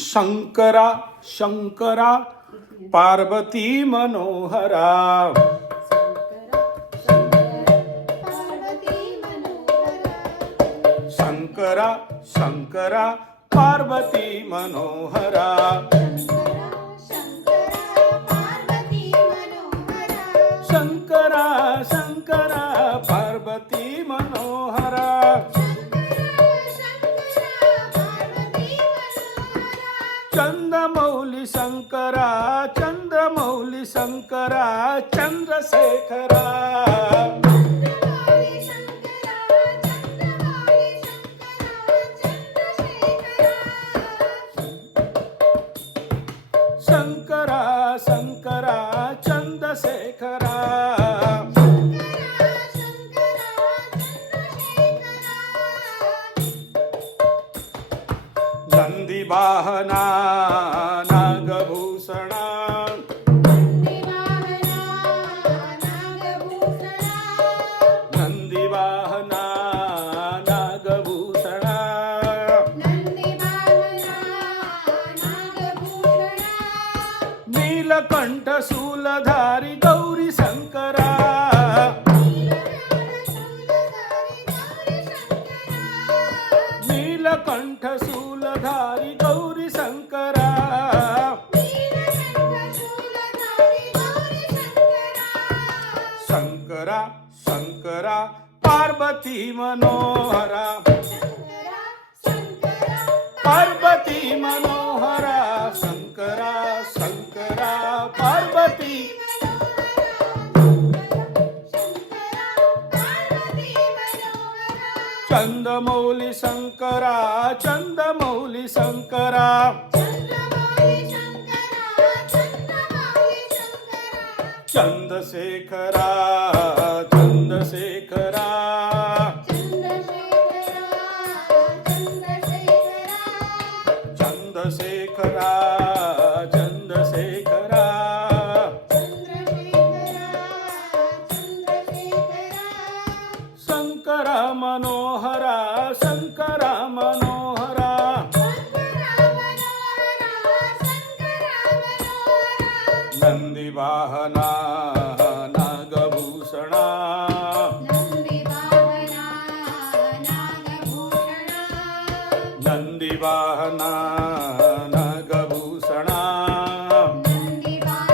Shankara Shankara Parvati Manohara. Shankara Shankara Parvati Manohara. Shankara Shankara Parvati Manohara. Chandramouli Shankara Chandramouli Shankara Chandrasekhara Shankara Shankara Chandrasekhara Nandi वाहना Nagabhushana. Nandi वाहना Nagabhushana. Nilkanth शूलधारी Gauri Shankara. Nilkanth Shankara Shankara Parvati Manohara Parvati Manohara Shankara Shankara Parvati चंदमौली Shankara चंदमौली Shankara Chandrasekhara Chandrasekhara. Chandrasekhara Chandrasekhara. Shankara Manohara. नन्दिवाहना Nagabhushana. नन्दिवाहना Nagabhushana. नन्दिवाहना